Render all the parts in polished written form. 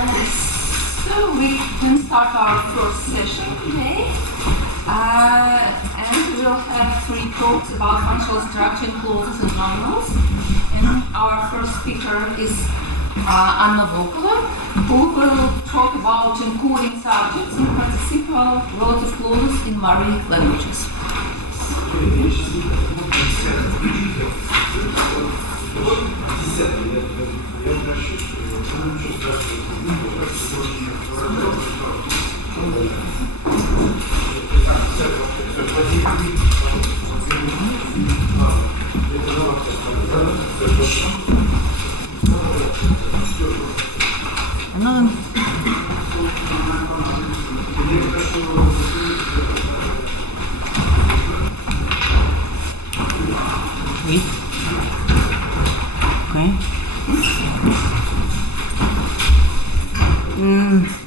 So we can start our first session today, and we will have 3 talks about functional structure, clauses, and nominals. And our first speaker is Volkova, who will talk about encoding subjects in participial relative clauses in varied languages.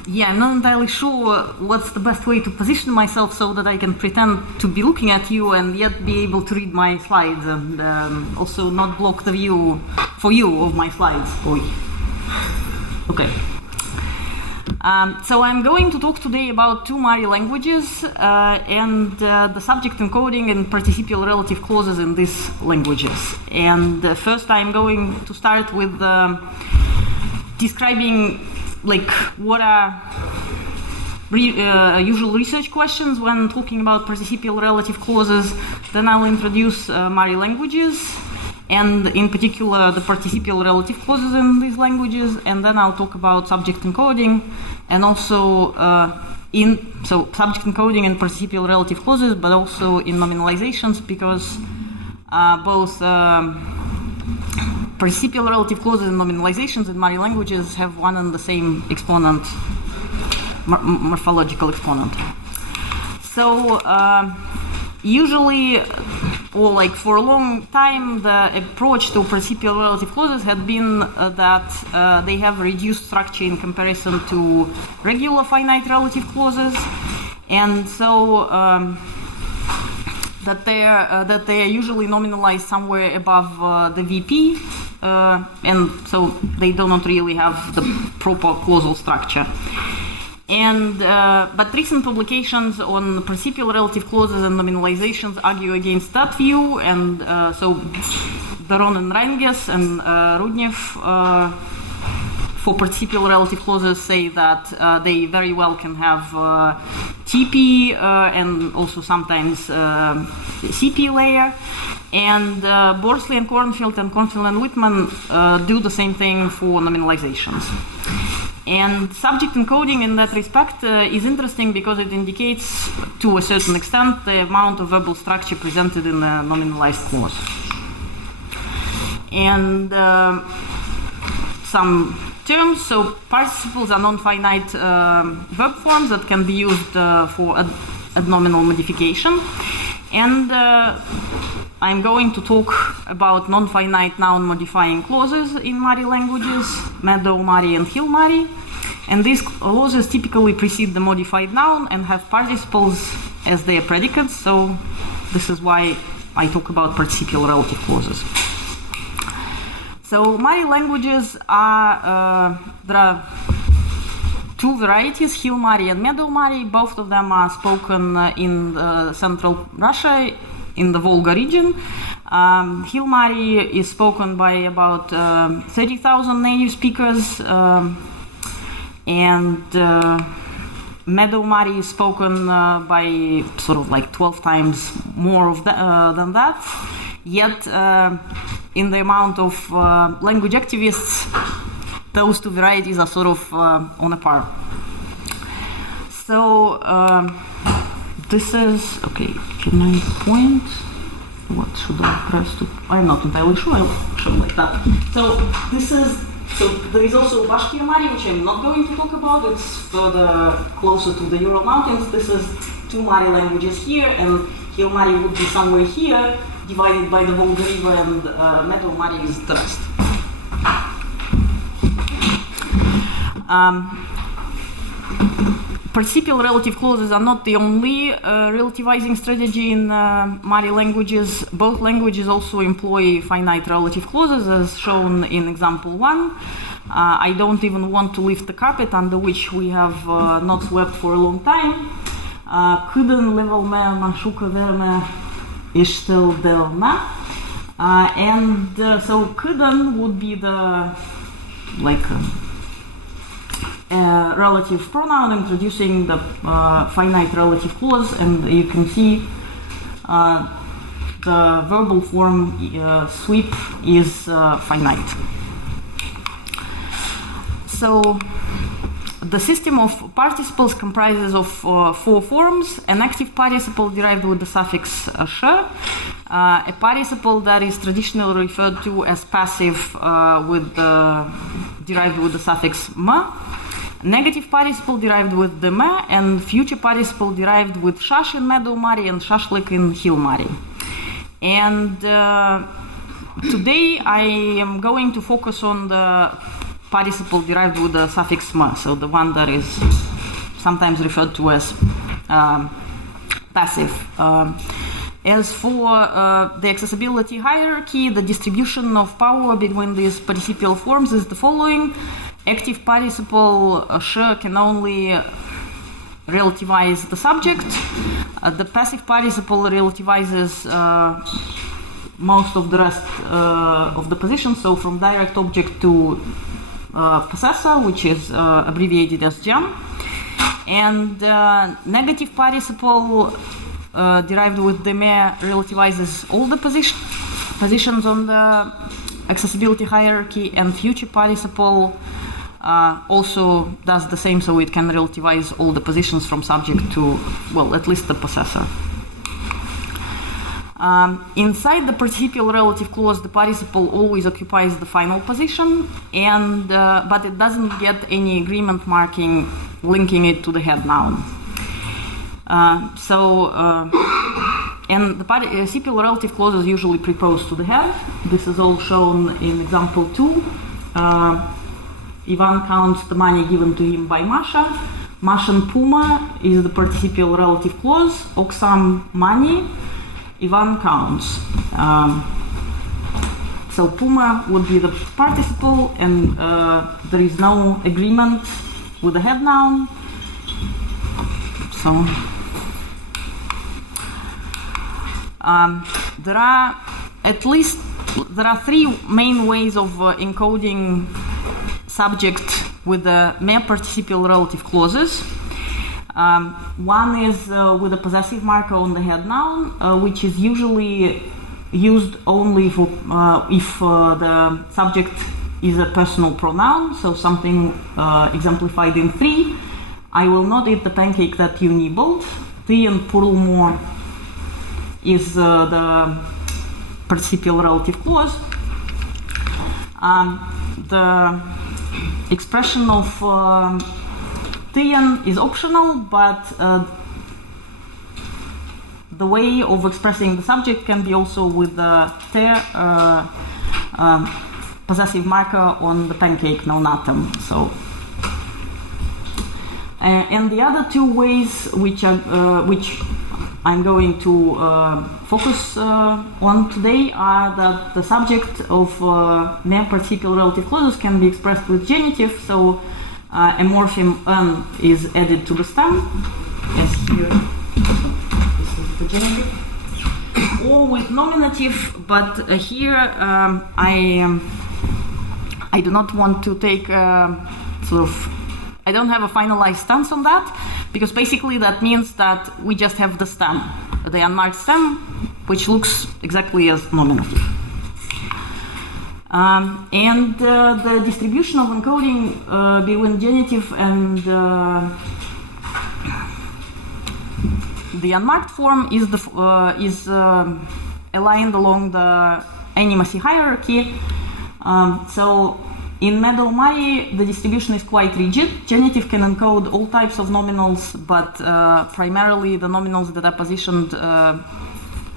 Yeah, I'm not entirely sure what's the best way to position myself so that I can pretend to be looking at you and yet be able to read my slides and also not block the view for you of my slides. Okay. So I'm going to talk today about 2 Mari languages and the subject encoding and participial relative clauses in these languages. And first I'm going to start with describing what are usual research questions when talking about participial relative clauses. Then I'll introduce Mari languages, and in particular the participial relative clauses in these languages, and then I'll talk about subject encoding, and also subject encoding and participial relative clauses, but also in nominalizations, because both participial relative clauses and nominalizations in Mari languages have one and the same exponent, morphological exponent. So usually, or for a long time, the approach to participial relative clauses had been that they have reduced structure in comparison to regular finite relative clauses, and so that they are usually nominalized somewhere above the VP, and so they do not really have the proper clausal structure. And but recent publications on participial relative clauses and nominalizations argue against that view, and so Baron and Reinges and Rudnev for participial relative clauses say that they very well can have TP and also sometimes CP layer. And Borsley and Kornfield and Whitman do the same thing for nominalizations. And subject encoding in that respect is interesting because it indicates to a certain extent the amount of verbal structure presented in a nominalized clause. And some terms, so participles are non-finite verb forms that can be used for ad nominal modification. And I'm going to talk about non-finite noun modifying clauses in Mari languages, Meadow Mari and Hill Mari. And these clauses typically precede the modified noun and have participles as their predicates, so this is why I talk about participial relative clauses. So Mari languages are, there are 2 varieties, Hill Mari and Meadow Mari. Both of them are spoken in central Russia, in the Volga region. Hill Mari is spoken by about 30,000 native speakers, and Meadow Mari is spoken by sort of 12 times more than that. Yet, in the amount of language activists, those 2 varieties are sort of on a par. So this is, okay, can I point? What should I press to? I'm not entirely sure, I'll show like that. So this is, so there is also Bashkir Mari, which I'm not going to talk about. It's further closer to the Ural Mountains. This is 2 Mari languages here, and Hill Mari would be somewhere here, divided by the Volga River, and Meadow Mari is the rest. Participial relative clauses are not the only relativizing strategy in Mari languages. Both languages also employ finite relative clauses, as shown in example 1. I don't even want to lift the carpet under which we have not swept for a long time. Къден левелме машука верме иштел делме. And so къден would be the relative pronoun introducing the finite relative clause, and you can see the verbal form sweep is finite. So the system of participles comprises of 4 forms: an active participle derived with the suffix sh, a participle that is traditionally referred to as passive derived with the suffix m, negative participle derived with the me, and future participle derived with shash in meadow mari and shashlik in hill mari. And today I am going to focus on the participle derived with the suffix ma, so the one that is sometimes referred to as passive. As for the accessibility hierarchy, the distribution of power between these participial forms is the following. Active participle sh can only relativize the subject. The passive participle relativizes most of the rest of the positions, so from direct object to possessor, which is abbreviated as jam. And negative participle derived with the me relativizes all the positions on the accessibility hierarchy, and future participle also does the same, so it can relativize all the positions from subject to, well, at least the possessor. Inside the participial relative clause, the participle always occupies the final position, and but it doesn't get any agreement marking linking it to the head noun. And the participial relative clause is usually preposed to the head. This is all shown in example 2. Ivan counts the money given to him by Masha. Mashan Puma is the participial relative clause. Oksam money. Ivan counts. So Puma would be the participle, and there is no agreement with the head noun. So there are 3 main ways of encoding subject with the mere participial relative clauses. One is with a possessive marker on the head noun, which is usually used only for if the subject is a personal pronoun, so something exemplified in 3. I will not eat the pancake that you nibbled. Ты and purlmo is the participial relative clause. The expression of Tian is optional, but the way of expressing the subject can be also with the ter possessive marker on the pancake nonatum. So, and the other 2 ways which I'm going to focus on today are that the subject of mere participial relative clauses can be expressed with genitive, so a morpheme n is added to the stem, as here, this is the genitive, or with nominative, but here I do not want to take I don't have a finalized stance on that, because basically that means that we just have the stem, the unmarked stem, which looks exactly as nominative. And the distribution of encoding between genitive and the unmarked form is aligned along the animacy hierarchy. So in Meadow Mari, the distribution is quite rigid. Genitive can encode all types of nominals, but primarily the nominals that are positioned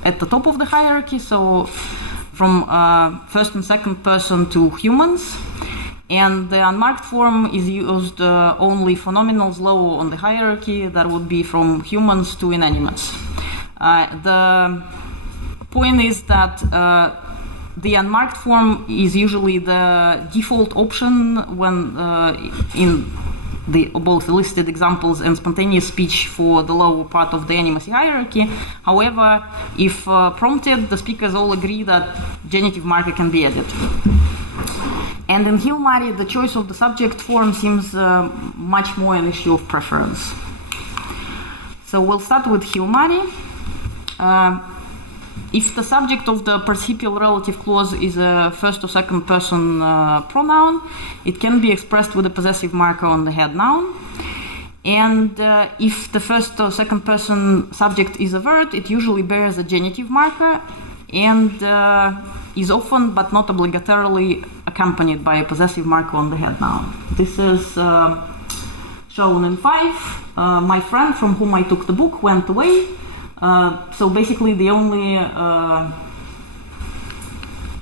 at the top of the hierarchy, so from first and second person to humans. And the unmarked form is used only for nominals low on the hierarchy, that would be from humans to inanimates. The point is that the unmarked form is usually the default option when in both listed examples and spontaneous speech for the lower part of the animacy hierarchy. However, if prompted, the speakers all agree that genitive marker can be added. And in Hill-Murray, the choice of the subject form seems much more an issue of preference. So we'll start with Hill-Murray. If the subject of the participial relative clause is a first or second person pronoun, it can be expressed with a possessive marker on the head noun. And if the first or second person subject is a verb, it usually bears a genitive marker and is often, but not obligatorily, accompanied by a possessive marker on the head noun. This is shown in 5. My friend from whom I took the book went away. So basically the only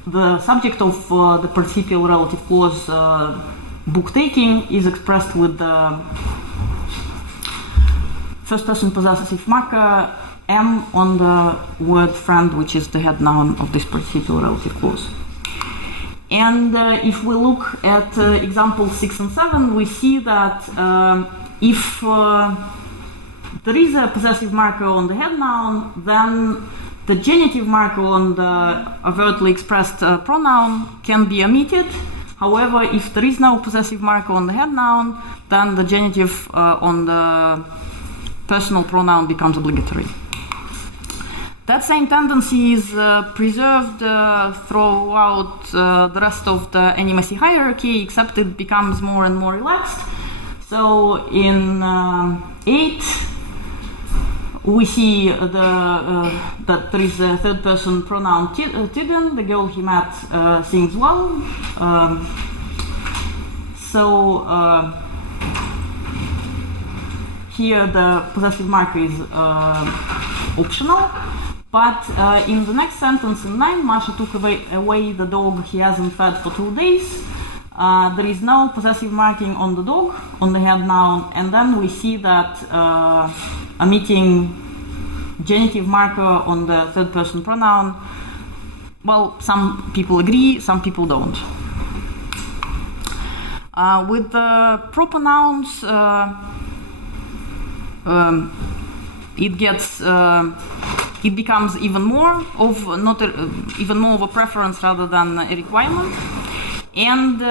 the subject of the participial relative clause book taking is expressed with the first person possessive marker M on the word friend, which is the head noun of this participial relative clause. And if we look at examples 6 and 7, we see that if there is a possessive marker on the head noun, then the genitive marker on the overtly expressed pronoun can be omitted. However, if there is no possessive marker on the head noun, then the genitive on the personal pronoun becomes obligatory. That same tendency is preserved throughout the rest of the animacy hierarchy, except it becomes more and more relaxed. So in 8, we see that there is a third person pronoun Tidden, the girl he met sings well. Here the possessive marker is optional, but in the next sentence in 9, Masha took away the dog he hasn't fed for 2 days. There is no possessive marking on the dog, on the head noun, and then we see that omitting genitive marker on the third person pronoun, well, some people agree, some people don't. With the proper nouns, it becomes even more of a preference rather than a requirement. And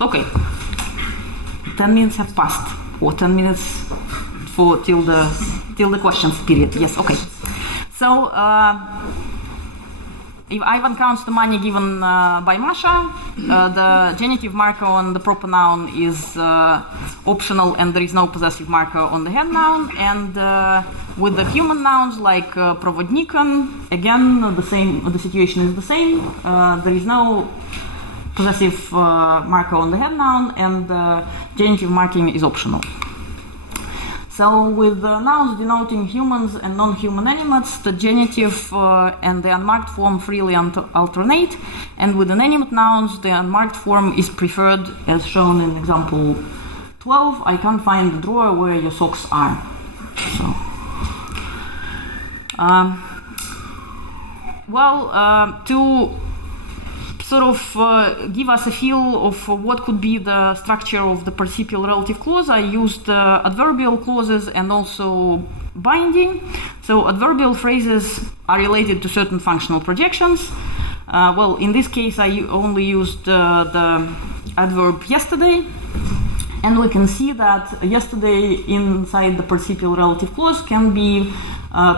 okay, 10 minutes have passed, or 10 minutes till the questions period. Yes, okay. So if Ivan counts the money given by Masha, the genitive marker on the proper noun is optional, and there is no possessive marker on the head noun. And with the human nouns like provodnikan, again the situation is the same. There is no possessive marker on the head noun, and genitive marking is optional. So with the nouns denoting humans and non-human animates, the genitive and the unmarked form freely alternate, and with inanimate nouns, the unmarked form is preferred, as shown in example 12. I can't find the drawer where your socks are. So, to sort of give us a feel of what could be the structure of the participial relative clause, I used adverbial clauses and also binding. So adverbial phrases are related to certain functional projections. Well, in this case, I only used the adverb yesterday. And we can see that yesterday inside the participial relative clause can be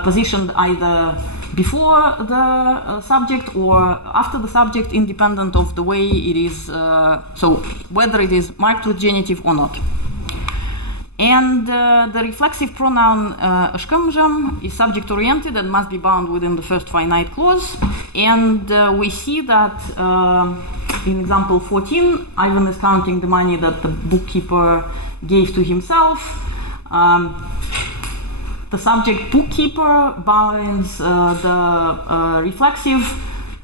positioned either before the subject or after the subject, independent of the way it is, so whether it is marked with genitive or not. And the reflexive pronoun ashkamjam is subject-oriented and must be bound within the first finite clause. And we see that in example 14, Ivan is counting the money that the bookkeeper gave to himself. The subject bookkeeper binds the reflexive,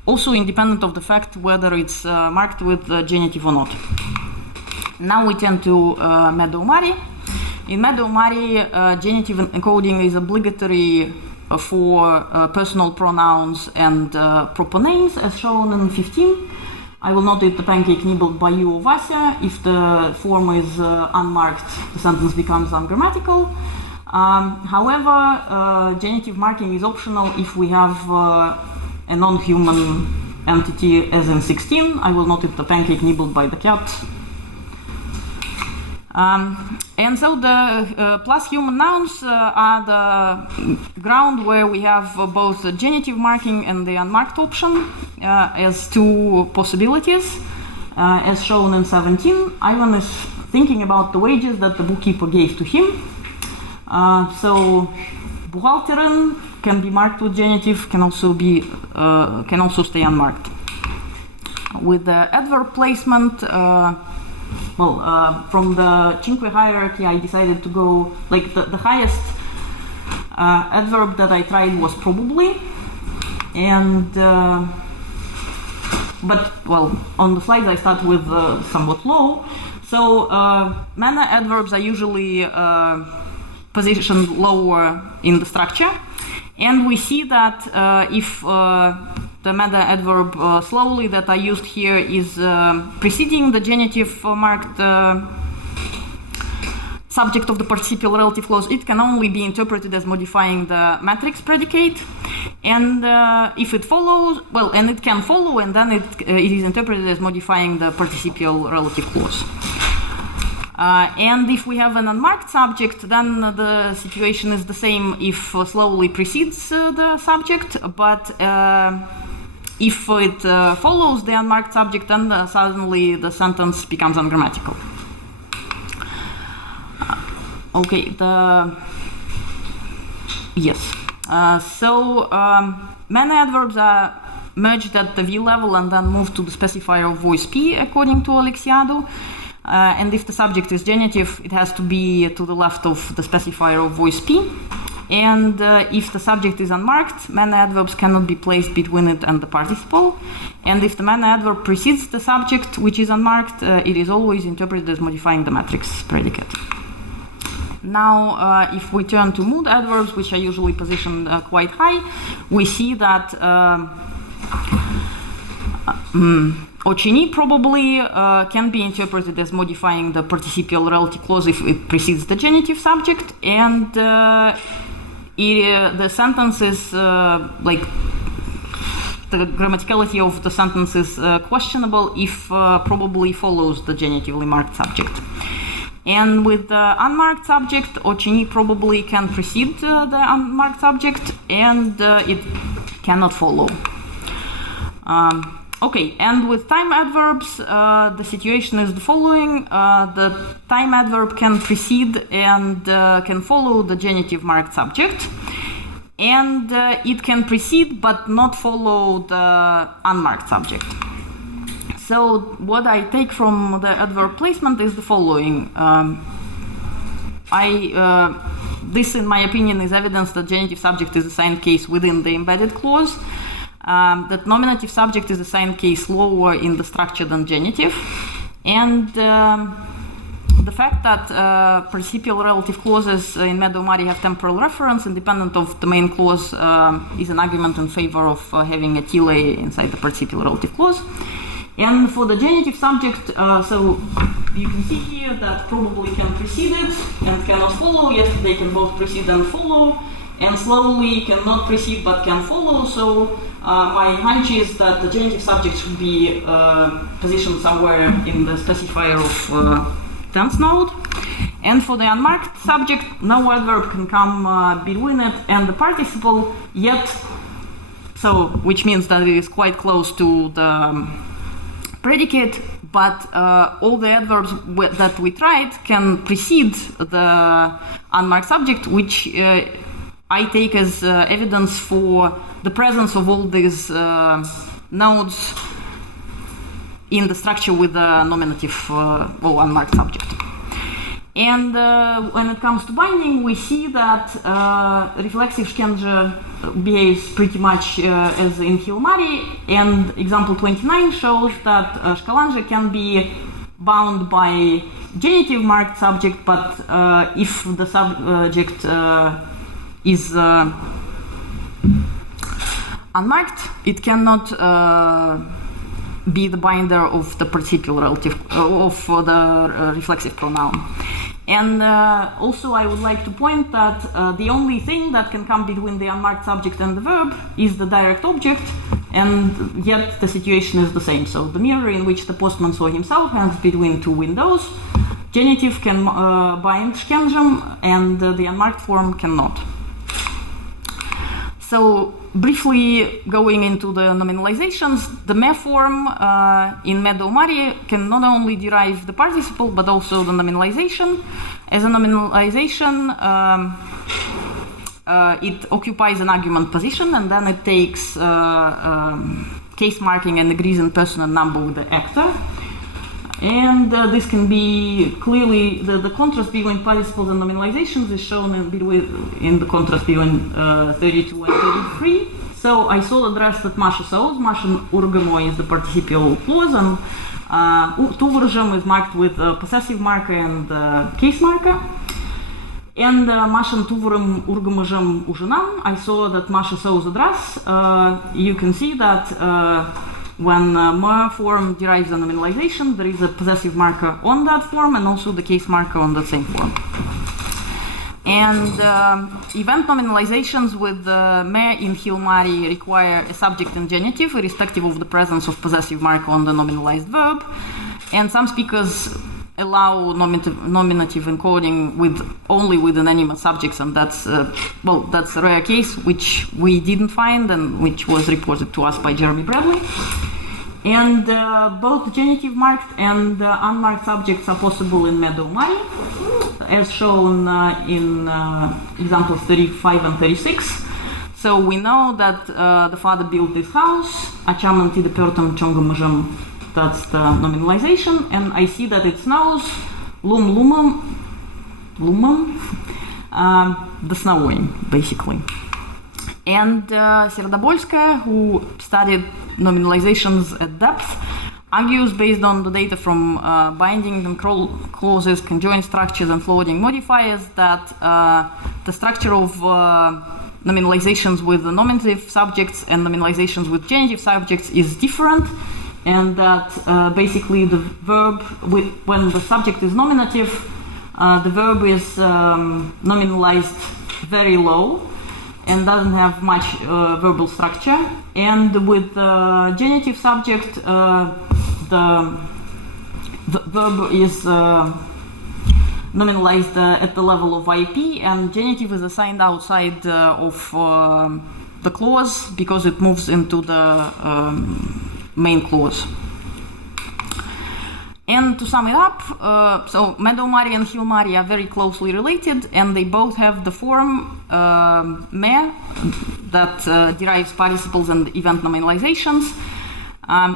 also independent of the fact whether it's marked with genitive or not. Now we turn to Meadow-Murray. In Meadow-Murray, genitive encoding is obligatory for personal pronouns and proper names, as shown in 15. I will not eat the pancake nibbled by you or Vasya. If the form is unmarked, the sentence becomes ungrammatical. However, genitive marking is optional if we have a non-human entity, as in 16. I will not eat the pancake nibbled by the cat. And so the plus human nouns are the ground where we have both the genitive marking and the unmarked option as two possibilities. As shown in 17, Ivan is thinking about the wages that the bookkeeper gave to him. So buhalterin can be marked with genitive, can also stay unmarked. With the adverb placement, from the cinque hierarchy, I decided to go, like, the highest adverb that I tried was probably, and on the slides I start with somewhat low. So manner adverbs are usually positioned lower in the structure, and we see that if the meta adverb slowly that I used here is preceding the genitive marked subject of the participial relative clause, it can only be interpreted as modifying the matrix predicate. And if it follows, and it can follow, and then it is interpreted as modifying the participial relative clause. And if we have an unmarked subject, then the situation is the same if slowly precedes the subject, but if it follows the unmarked subject, then suddenly the sentence becomes ungrammatical. Many adverbs are merged at the V level and then moved to the specifier of voice P, according to Alexiadou. And if the subject is genitive, it has to be to the left of the specifier of voice P. And if the subject is unmarked, many adverbs cannot be placed between it and the participle. And if the many adverb precedes the subject, which is unmarked, it is always interpreted as modifying the matrix predicate. Now, if we turn to mood adverbs, which are usually positioned quite high, we see that Ochini probably can be interpreted as modifying the participial relative clause if it precedes the genitive subject, and the sentence is the grammaticality of the sentence is questionable if probably follows the genitively marked subject. And with the unmarked subject, Ochini probably can precede the unmarked subject, and it cannot follow. And with time adverbs, the situation is the following. The time adverb can precede and can follow the genitive marked subject. And it can precede but not follow the unmarked subject. So what I take from the adverb placement is the following. This, in my opinion, is evidence that genitive subject is assigned case within the embedded clause. That nominative subject is assigned case lower in the structure than genitive, and the fact that participial relative clauses in Meadow-Murray have temporal reference independent of the main clause is an argument in favor of having a tile inside the participial relative clause. And for the genitive subject, so you can see here that probably can precede it and cannot follow, yet they can both precede and follow, and slowly cannot precede but can follow. So my hunch is that the genitive subject should be positioned somewhere in the specifier of tense node. And for the unmarked subject, no adverb can come between it and the participle yet, so which means that it is quite close to the predicate, but all the adverbs that we tried can precede the unmarked subject, which I take as evidence for the presence of all these nodes in the structure with the nominative or unmarked subject. And when it comes to binding, we see that reflexive Schkenje behaves pretty much as in Hill-Murray, and example 29 shows that Schkalange can be bound by genitive marked subject, but if the subject is unmarked, it cannot be the binder of the participial relative of the reflexive pronoun. And also I would like to point that the only thing that can come between the unmarked subject and the verb is the direct object, and yet the situation is the same. So the mirror in which the postman saw himself hangs between two windows. Genitive can bind Schengem, and the unmarked form cannot. So briefly going into the nominalizations, the me form in Meadow-Murray can not only derive the participle but also the nominalization. As a nominalization, it occupies an argument position, and then it takes case marking and agrees in person and number with the actor. And this can be clearly, the contrast between participles and nominalizations is shown in the contrast between 32 and 33. So I saw the dress that Masha saws. Masha Urgamo is the participial clause, and Tuvrjem is marked with a possessive marker and case marker. And Masha and Tuvrem Urgamojem Ujanam, I saw that Masha sews the dress. You can see that when ma form derives a nominalization, there is a possessive marker on that form and also the case marker on the same form. And event nominalizations with me in Hill-Murray require a subject and genitive, irrespective of the presence of possessive marker on the nominalized verb. And some speakers allow nominative encoding only with inanimate subjects, and that's that's a rare case which we didn't find and which was reported to us by Jeremy Bradley. And both genitive marked and unmarked subjects are possible in Meadow-Murray, as shown in examples 35 and 36. So we know that the father built this house, Achamanti de Pertam Chongamajam, that's the nominalization, and I see that it snows, lumum, the snowing, basically. And Serdobolskaya, who studied nominalizations at depth, argues based on the data from binding and clauses, conjoint structures, and floating modifiers that the structure of nominalizations with the nominative subjects and nominalizations with genitive subjects is different, and that basically the verb, when the subject is nominative, the verb is nominalized very low and doesn't have much verbal structure. And with the genitive subject, the verb is nominalized at the level of IP, and genitive is assigned outside of the clause because it moves into the main clause. And to sum it up, so Meadow-Murray and Hill-Murray are very closely related, and they both have the form me that derives participles and event nominalizations.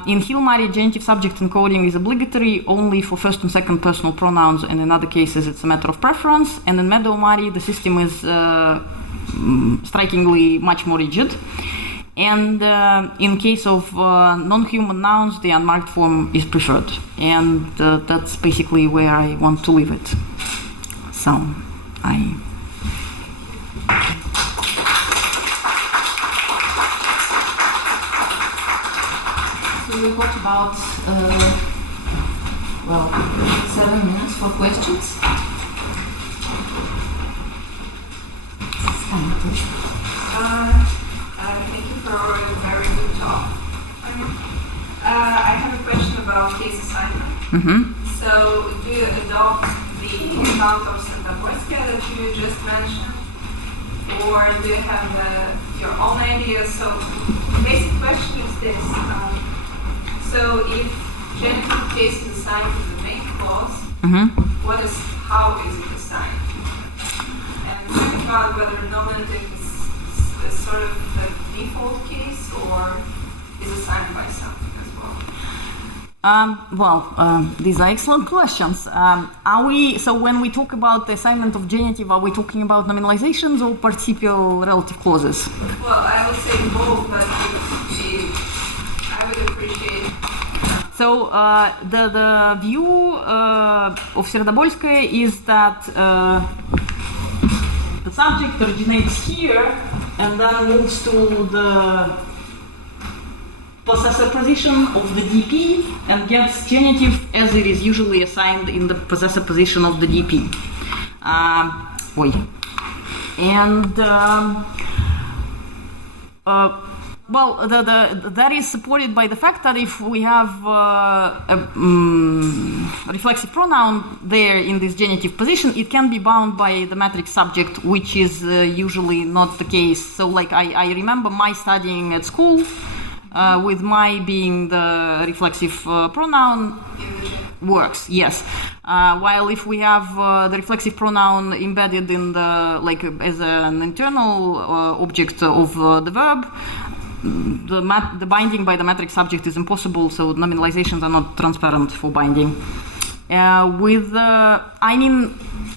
In Hill-Murray, genitive subject encoding is obligatory only for first and second personal pronouns, and in other cases it's a matter of preference. And in Meadow-Murray, the system is strikingly much more rigid. And in case of non-human nouns, the unmarked form is preferred. And that's basically where I want to leave it. So, So we've got about 7 minutes for questions. Thank you for a very good talk. I have a question about case assignment. mm-hmm. So, do you adopt the account of Serdobolskaya that you just mentioned, or do you have your own ideas? So, the basic question is this: so, if genitive case is assigned to the main clause, Mm-hmm. how is it assigned? And think about whether nominative is sort of the default case or is assigned by something as well? These are excellent questions. So when we talk about the assignment of genitive, are we talking about nominalizations or participial relative clauses? Well, I would say both, but I would appreciate. So the view of Serdobolskaya is that the subject originates here and then moves to the possessor position of the DP and gets genitive as it is usually assigned in the possessor position of the DP. Well, that is supported by the fact that if we have a reflexive pronoun there in this genitive position, it can be bound by the matrix subject, which is usually not the case. So, like, I remember my studying at school with my being the reflexive pronoun works, yes. While if we have the reflexive pronoun embedded in the, like, as an internal object of the verb, the binding by the matrix subject is impossible, so nominalizations are not transparent for binding.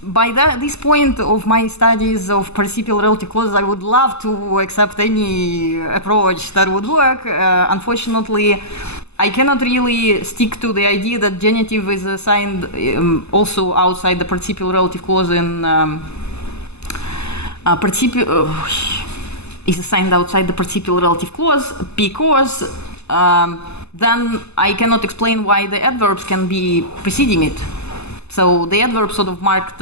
By this point of my studies of participial relative clauses, I would love to accept any approach that would work. Unfortunately, I cannot really stick to the idea that genitive is assigned also outside the participial relative clause in is assigned outside the participial relative clause, because then I cannot explain why the adverbs can be preceding it. So the adverbs sort of mark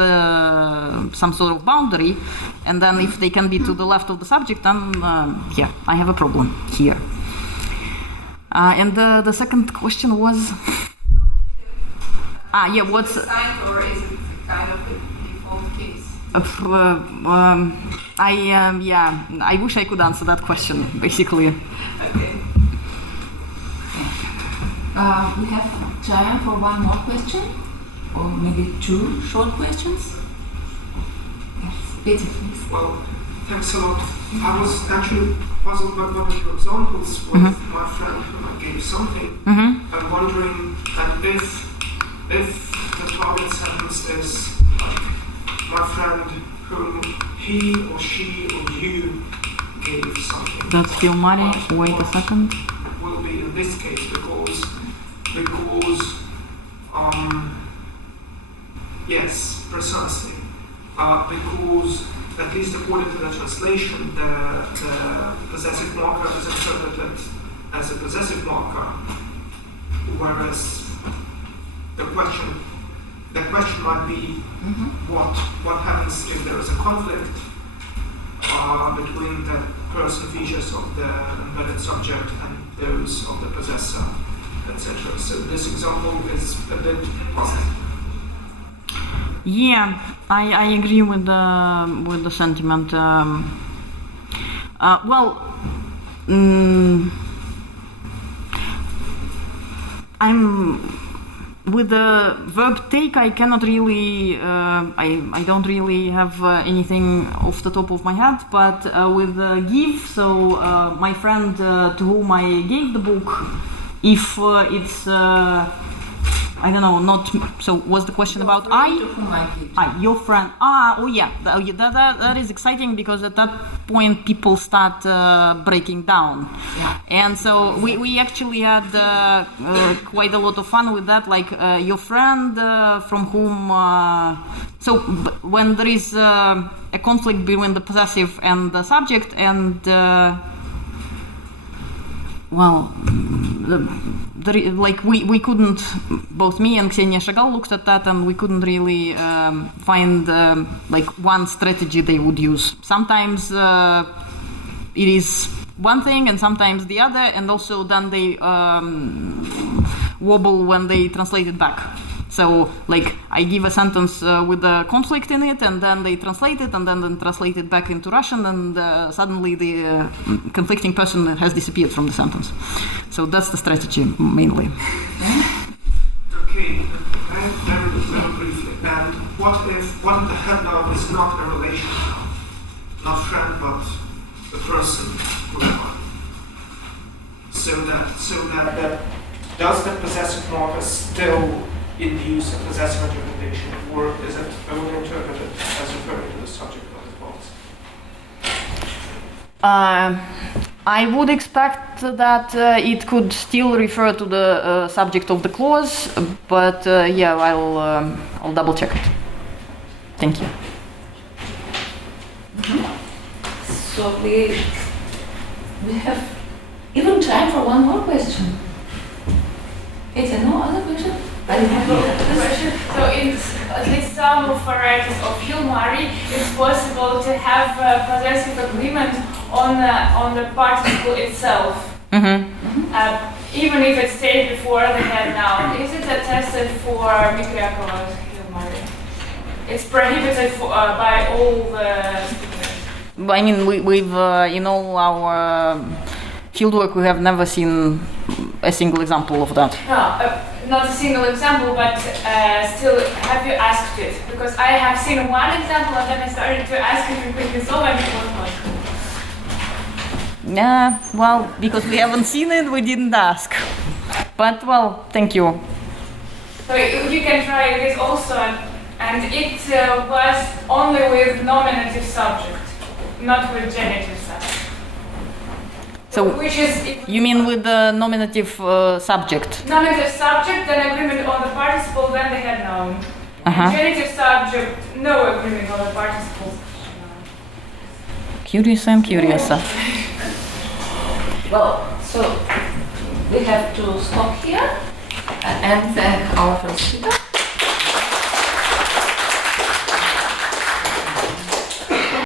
some sort of boundary, and then if they can be to the left of the subject, then yeah, I have a problem here. And the second question was, yeah, what's assigned, or is it kind of a default case? I wish I could answer that question, basically. Okay. We have time for one more question, or maybe two short questions. Yes, Peter, please. Well, thanks a lot. I was actually puzzled by one of your examples with my friend whom I gave something. I'm wondering, and if the target sentence is like, my friend whom he or she or you gave something. That's still money. Wait a second. Will be in this case because yes, precisely. Because at least according to the translation, the possessive marker is interpreted as a possessive marker, whereas the question might be what happens if there is a conflict between the person features of the embedded subject and those of the possessor, etc. So this example is a bit puzzling. Yeah, I agree with the sentiment. I'm with the verb take. I cannot really. I don't really have anything off the top of my head. But with give, so my friend to whom I gave the book, if it's. I don't know, not, so was the question Your about friend I? to whom I gave. Your friend. Oh yeah, that is exciting because at that point people start breaking down. Yeah. And so we actually had quite a lot of fun with that, like your friend from whom, so when there is a conflict between the possessive and the subject, and we couldn't, both me and Ksenia Shagal looked at that, and we couldn't really find one strategy they would use. Sometimes it is one thing and sometimes the other, and also then they wobble when they translate it back. So, like, I give a sentence with a conflict in it, and then they translate it, and then translate it back into Russian, and suddenly the conflicting person has disappeared from the sentence. So that's the strategy, mainly. Okay, very briefly. And what if the head noun is not a relation noun? Not friend, but the person. So that does the possessive marker still induce a possessive interpretation, or is it only interpreted as referring to the subject of the clause? I would expect that it could still refer to the subject of the clause, but yeah, I'll double check it. Thank you. So we have even time for one more question. Is there no other question? I have The question, so in at least some varieties of Hill-Murray, it's possible to have a possessive agreement on the participle itself, even if it stayed before the head noun. Is it attested for Mikriakova's Hill-Murray? It's prohibited by all the speakers. I mean, we've in all our fieldwork, we have never seen a single example of that. No, not a single example, but still, have you asked it? Because I have seen one example and then I started to ask it quickly, so and it was not. Yeah, well, because we haven't seen it, we didn't ask. But, well, thank you. So you can try this also, and it was only with nominative subject, not with genitive subject. So, which is you mean with the nominative subject? Nominative subject, then agreement on the participle, then the head noun. And genitive subject, no agreement on the participles. Curious, I'm curious. Well, so we have to stop here and thank our first speaker.